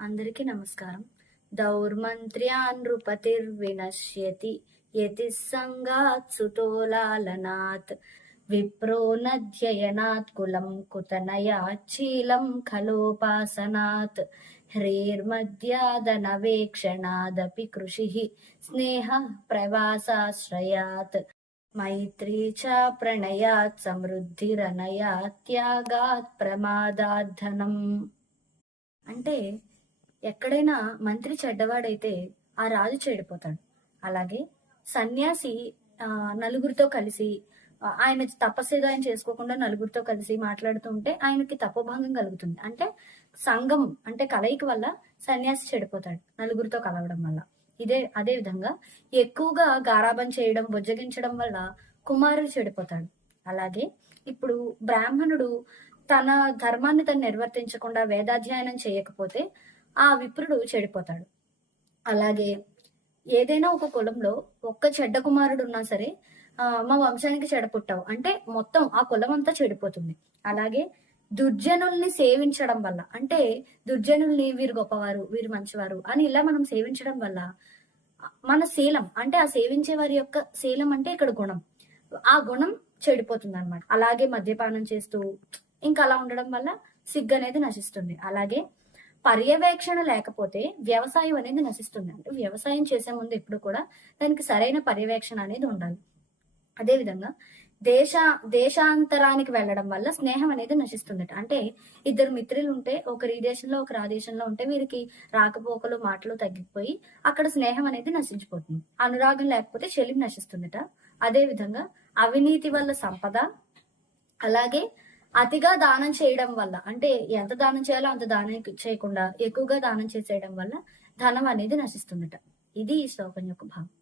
అందరికీ నమస్కారం. దౌర్మంత్ర్యాన్ నృపతిర్వినశ్యతి యతి సంగాత్ సుతోలాలనాత్ విప్రో నధ్యయనాత్ కులం కుతనయాచ్చీలం ఖలోపాసనాత్ హ్రీర్మద్యాదనవేక్షణాదపి కృషి స్నేహ ప్రవాసాశ్రయాత్. మైత్రీ చ ప్రణయాత్ సమృద్ధిరనయాత్ త్యాగాత్ ప్రమాదాధనం అంటే ఎక్కడైనా మంత్రి చెడ్డవాడైతే ఆ రాజు చెడిపోతాడు. అలాగే సన్యాసి ఆ, నలుగురితో కలిసి ఆయన తపస్సు ఏదో ఆయన చేసుకోకుండా నలుగురితో కలిసి మాట్లాడుతుంటే ఆయనకి తపోభంగం కలుగుతుంది. అంటే సంఘం అంటే కలయిక వల్ల సన్యాసి చెడిపోతాడు నలుగురితో కలవడం వల్ల. ఇదే అదే విధంగా ఎక్కువగా గారాబం చేయడం బుజ్జగించడం వల్ల కుమారుడు చెడిపోతాడు. అలాగే ఇప్పుడు బ్రాహ్మణుడు తన ధర్మాన్ని తను నిర్వర్తించకుండా వేదాధ్యయనం చేయకపోతే ఆ విప్రుడు చెడిపోతాడు. అలాగే ఏదైనా ఒక కులంలో ఒక్క చెడ్డ కుమారుడు ఉన్నా సరే మా వంశానికి చెడ పుట్టావు. అంటే మొత్తం ఆ కులం అంతా చెడిపోతుంది. అలాగే దుర్జనుల్ని సేవించడం వల్ల అంటే దుర్జనుల్ని వీరు గొప్పవారు వీరు మంచివారు అని ఇలా మనం సేవించడం వల్ల మన శీలం అంటే ఆ సేవించే వారి యొక్క శీలం అంటే ఇక్కడ గుణం. ఆ గుణం చెడిపోతుంది అనమాట అలాగే మద్యపానం చేస్తూ ఇంకా అలా ఉండడం వల్ల సిగ్గు అనేది నశిస్తుంది. అలాగే పర్యవేక్షణ లేకపోతే వ్యవసాయం అనేది నశిస్తుంది అంటే వ్యవసాయం చేసే ముందు ఎప్పుడు కూడా దానికి సరైన పర్యవేక్షణ అనేది ఉండాలి. అదేవిధంగా దేశ దేశాంతరానికి వెళ్ళడం వల్ల స్నేహం అనేది నశిస్తుందట. అంటే ఇద్దరు మిత్రులు ఉంటే ఒకరు ఈ దేశంలో ఒకరు ఆ దేశంలో ఉంటే వీరికి రాకపోకలు మాటలు తగ్గిపోయి అక్కడ స్నేహం అనేది నశించిపోతుంది. అనురాగం లేకపోతే చెలిమి నశిస్తుందట. అదే విధంగా అవినీతి వల్ల సంపద అలాగే అతిగా దానం చేయడం వల్ల అంటే ఎంత దానం చేయాలో అంత దానం చేయకుండా ఎక్కువగా దానం చేసేయడం వల్ల ధనం అనేది నశిస్తుందట. ఇది ఈ శ్లోకం యొక్క భావం.